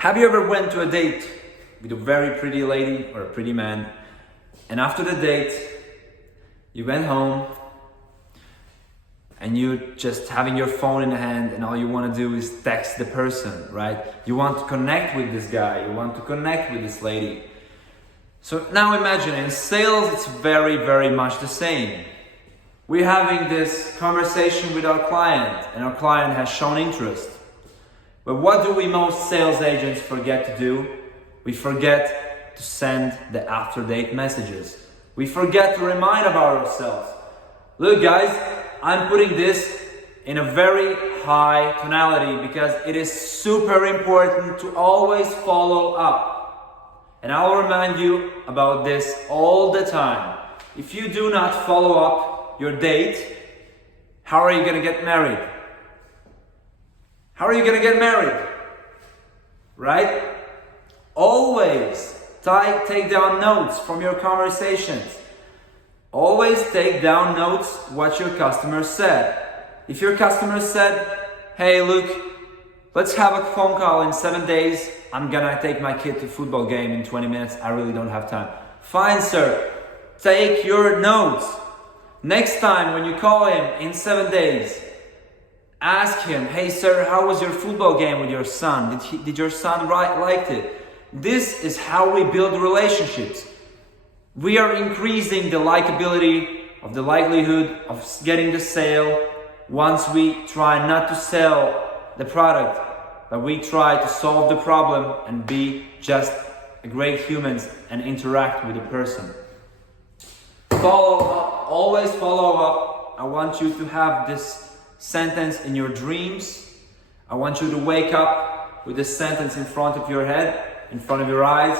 Have you ever went to a date with a very pretty lady or a pretty man, and after the date, you went home and you just having your phone in the hand and all you want to do is text the person, right? You want to connect with this guy, you want to connect with this lady. So now imagine, in sales it's very, very much the same. We're having this conversation with our client and our client has shown interest. But what do we most sales agents forget to do? We forget to send the after date messages. We forget to remind about ourselves. Look guys, I'm putting this in a very high tonality because it is super important to always follow up. And I'll remind you about this all the time. If you do not follow up your date, how are you going to get married? How are you going to get married? Right? Always take down notes from your conversations. Always take down notes what your customer said. If your customer said, hey, look, let's have a phone call in 7 days. I'm gonna take my kid to football game in 20 minutes. I really don't have time. Fine, sir. Take your notes. Next time when you call him in 7 days, ask him, hey sir, how was your football game with your son? Did your son like it? This is how we build relationships. We are increasing the likability of the likelihood of getting the sale once we try not to sell the product, but we try to solve the problem and be just great humans and interact with the person. Follow up, always follow up. I want you to have this sentence in your dreams. I want you to wake up with this sentence in front of your head, in front of your eyes.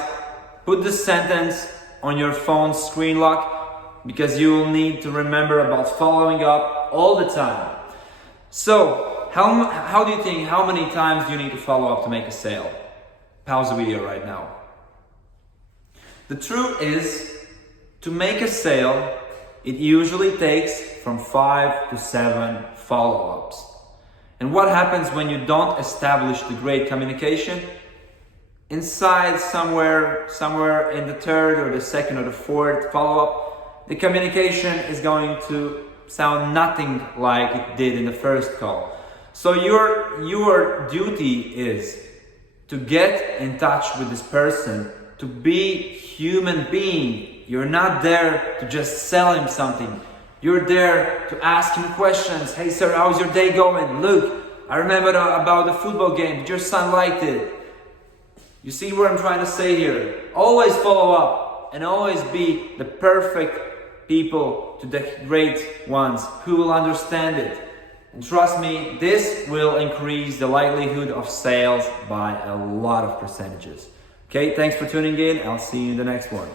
Put this sentence on your phone's screen lock because you will need to remember about following up all the time. So, how do you think, how many times do you need to follow up to make a sale? Pause the video right now. The truth is, to make a sale, it usually takes from 5 to 7 follow-ups. And what happens when you don't establish the great communication? Inside somewhere in the third or the second or the fourth follow-up, the communication is going to sound nothing like it did in the first call. So your duty is to get in touch with this person, to be human being. You're not there to just sell him something. You're there to ask him questions. Hey sir, how's your day going? Look, I remember about the football game. Did your son like it? You see what I'm trying to say here? Always follow up and always be the perfect people to the great ones who will understand it. And trust me, this will increase the likelihood of sales by a lot of percentages. Okay, thanks for tuning in. I'll see you in the next one.